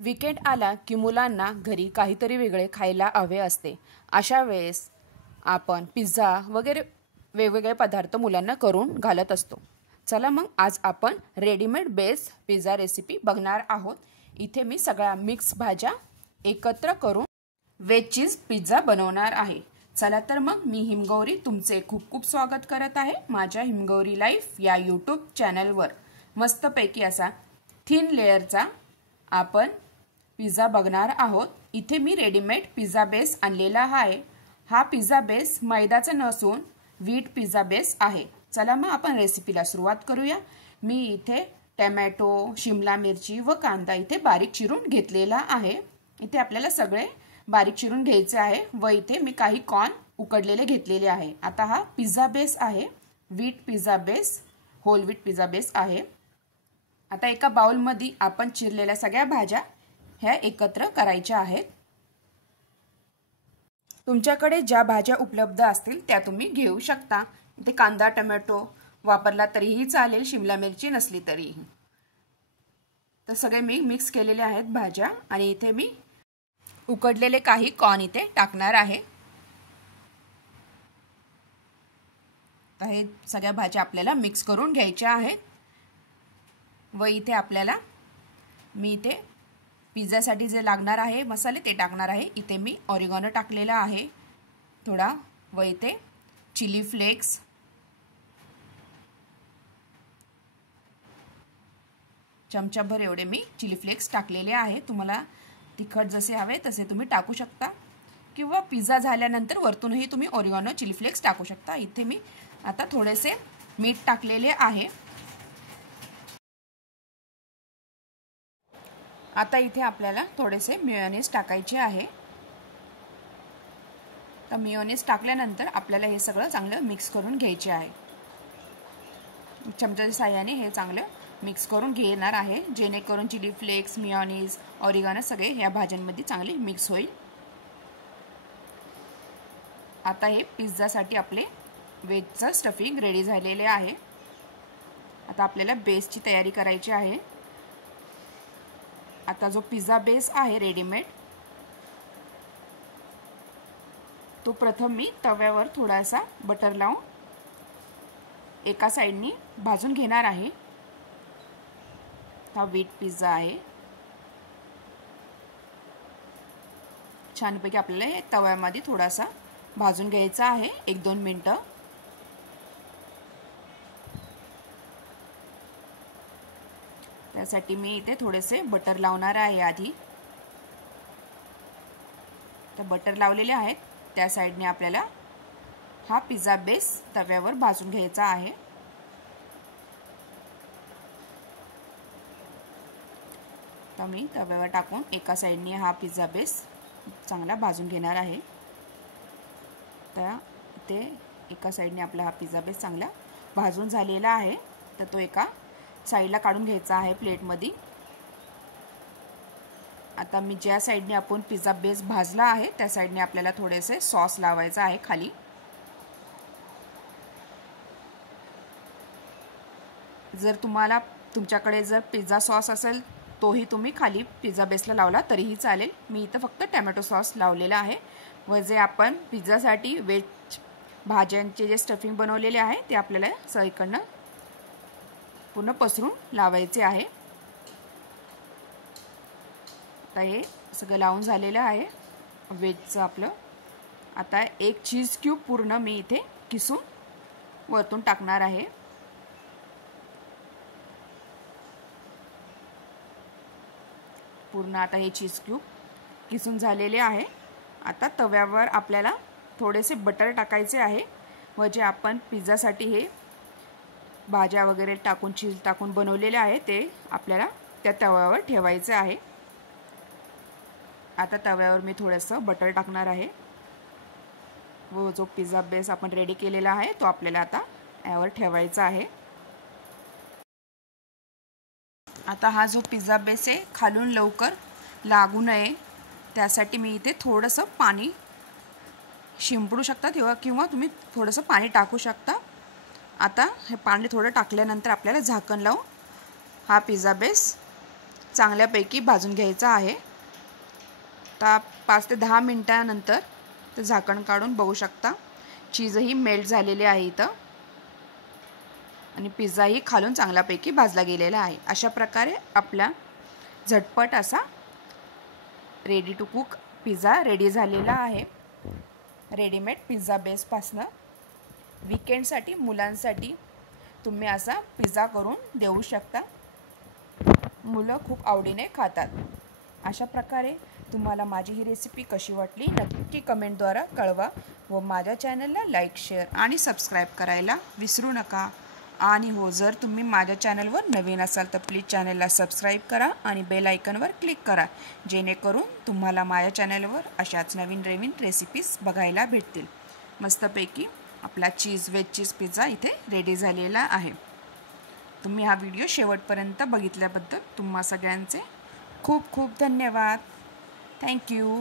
Weekend आला की मुलांना घरी काहीतरी वेगळे खायला हवे असते. अशा वेळेस आपण पिझ्झा वगैरे वेगवेगळे पदार्थ मुलांना करून घालत असतो. चला मग आज आपण रेडीमेड बेस पिझ्झा रेसिपी बघणार आहोत. इथे मी सगळ्या मिक्स भाज्या एकत्र करून वेज चीज पिझ्झा बनवणार आहे. चला तर मग मी हिमगौरी तुमचे खूप खूप स्वागत करत आहे माझ्या हिमगौरी लाईफ या यूट्यूब चॅनलवर. मस्तपैकी असा थिन लेअरचा आपण पिझ्झा बघणार आहोत. इथे मी रेडीमेड पिझ्झा बेस आणलेला आहे. हा पिझ्झा बेस मैदाचा नसून व्हीट पिझ्झा बेस आहे. चला मग आपण रेसिपीला सुरुवात करूया. मी इथे टोमॅटो, शिमला मिरची व कांदा इथे बारीक चिरून घेतलेला आहे. इथे आपल्याला सगळे बारीक चिरून घ्यायचे आहे व इथे मी काही कॉर्न उकडलेले घेतलेले आहे. आता हा पिझ्झा बेस आहे, wheat pizza base, whole wheat pizza base आहे. आता एका बाउलमध्ये आपण चिरलेल्या सगळ्या भाज्या ह्या एकत्र करायच्या आहेत. तुमच्याकडे ज्या भाज्या उपलब्ध असतील त्या तुम्ही घेऊ शकता. इथे कांदा, टोमॅटो वापरला तरीही चालेल, शिमला मिरची नसली तरीही. तर सगळे मी मिक्स केलेले आहेत भाज्या आणि इथे मी उकडलेले काही कॉर्न इथे टाकणार आहे. तर हे सगळ्या भाज्या आपल्याला मिक्स करून घ्यायच्या आहेत. व इथे आपल्याला मी इथे पिझ्झासाठी जे लागणार आहे मसाले ते टाकणार आहे. इथे मी ऑरिगॅनो टाकलेला आहे थोडा व इथे चिली फ्लेक्स, चमचाभर एवढे मी चिली फ्लेक्स टाकलेले आहे. तुम्हाला तिखट जसे हवे तसे तुम्ही टाकू शकता किंवा पिझ्झा झाल्यानंतर वरतूनही तुम्ही ऑरिगॅनो, चिली फ्लेक्स टाकू शकता. इथे मी आता थोडेसे मीठ टाकलेले आहे. आता इथे आपल्याला थोडेसे मेयोनीज टाकायचे आहे. तर मेयोनीज टाकल्यानंतर आपल्याला हे सगळं चांगलं मिक्स करून घ्यायचे आहे. चमच्याच्या साहाय्याने हे चांगलं मिक्स करून घेणार आहे जेणेकरून चिली फ्लेक्स, मेयोनीज, ऑरिगॅनो सगळे ह्या भाज्यांमध्ये चांगले मिक्स होईल. आता हे पिझ्झासाठी आपले वेजचं स्टफिंग रेडी झालेले आहे. आता आपल्याला बेसची तयारी करायची आहे. आता जो पिझ्झा बेस आहे रेडीमेड तो प्रथम मी तव्यावर थोडासा बटर लावून एका साइडनी भाजून घेणार आहे. हा व्हीट पिझ्झा आहे. छानपैकी आपल्याला हे तव्यामध्ये थोडासा भाजून घ्यायचा आहे 1-2 मिनिटं. त्यासाठी मी इथे थोडेसे बटर लावणार आहे आधी. तर बटर लावलेले आहेत त्या साइडने आपल्याला हा पिझ्झा बेस तव्यावर भाजून घ्यायचा आहे. तर मी तव्यावर टाकून एका साइडने हा पिझ्झा बेस चांगला भाजून घेणार आहे. तर इथे एका साइडने आपला हा पिझ्झा बेस चांगला भाजून झालेला आहे. तर तो एका साइडला काढून घ्यायचा आहे प्लेटमध्ये. आता मी ज्या साइडने आपण पिझ्झा बेस भाजला आहे त्या साइडने आपल्याला थोडेसे सॉस लावायचा आहे खाली. जर तुमच्याकडे जर पिझ्झा सॉस असेल तोही तुम्ही खाली पिझ्झा बेसला लावला तरीही चालेल. मी इथं फक्त टोमॅटो सॉस लावलेला आहे. व जे आपण पिझ्झासाठी वेज भाज्यांचे जे स्टफिंग बनवलेले आहे ते आपल्याला सगळीकडनं पूर्ण पसरून लावायचे आहे. आता हे सगळं लावून झालेलं आहे वेजचं आपलं. आता एक चीज क्यूब पूर्ण मी इथे किसून वरतून टाकणार आहे. पूर्ण आता हे चीज क्यूब किसून झालेले आहे. आता तव्यावर आपल्याला थोडेसे बटर टाकायचे आहे व जे आपण पिझ्झासाठी हे भाज्या वगैरे टाकून चीज टाकून बनवलेले आहे ते आपल्याला त्या तव्यावर ठेवायचे आहे. आता तव्यावर मी थोडंसं बटर टाकणार आहे व जो पिझ्झा बेस आपण रेडी केलेला आहे तो आपल्याला आता यावर ठेवायचा आहे. आता हा जो पिझ्झा बेस आहे खालून लवकर लागू नये त्यासाठी मी इथे थोडंसं पाणी शिंपडू शकता किंवा तुम्ही थोडंसं पाणी टाकू शकता. आता हे पाणी थोडं टाकल्यानंतर आपल्याला झाकण लावून हा पिझ्झा बेस चांगल्यापैकी भाजून घ्यायचा आहे। आता 5 ते 10 मिनिटांनंतर ते झाकण काढून बघू शकता चीजही मेल्ट झालेले आहे इथं आणि पिझ्झाही खालून चांगल्यापैकी भाजला गेलेला आहे। अशा प्रकारे आपला झटपट असा ready to cook pizza ready झालेला आहे। रेडीमेड पिझ्झा बेसपासनं वीकेंडसाठी मुलांसाठी तुम्ही असा पिझ्झा करून देऊ शकता। मुलं खूप आवडीने खातात। अशा प्रकारे तुम्हाला माझी ही रेसिपी कशी वाटली नक्की कमेंटद्वारे कळवा व माझ्या चॅनलला लाईक, शेअर आणि सबस्क्राईब करायला विसरू नका। आणि हो, जर तुम्ही माझ्या चॅनलवर नवीन असाल तर प्लीज चॅनलला सबस्क्राईब करा आणि बेल आयकॉनवर क्लिक करा, जेणेकरून तुम्हाला माझ्या चॅनलवर अशाच नवीन रेसिपीज बघायला भेटतील। मस्तपैकी आपला वेज चीज पिझ्झा इथे रेडी झालेला आहे। तुम्ही हा व्हिडिओ शेवटपर्यंत बघितल्याबद्दल तुम्हा सगळ्यांचे खूप खूप धन्यवाद। थँक्यू।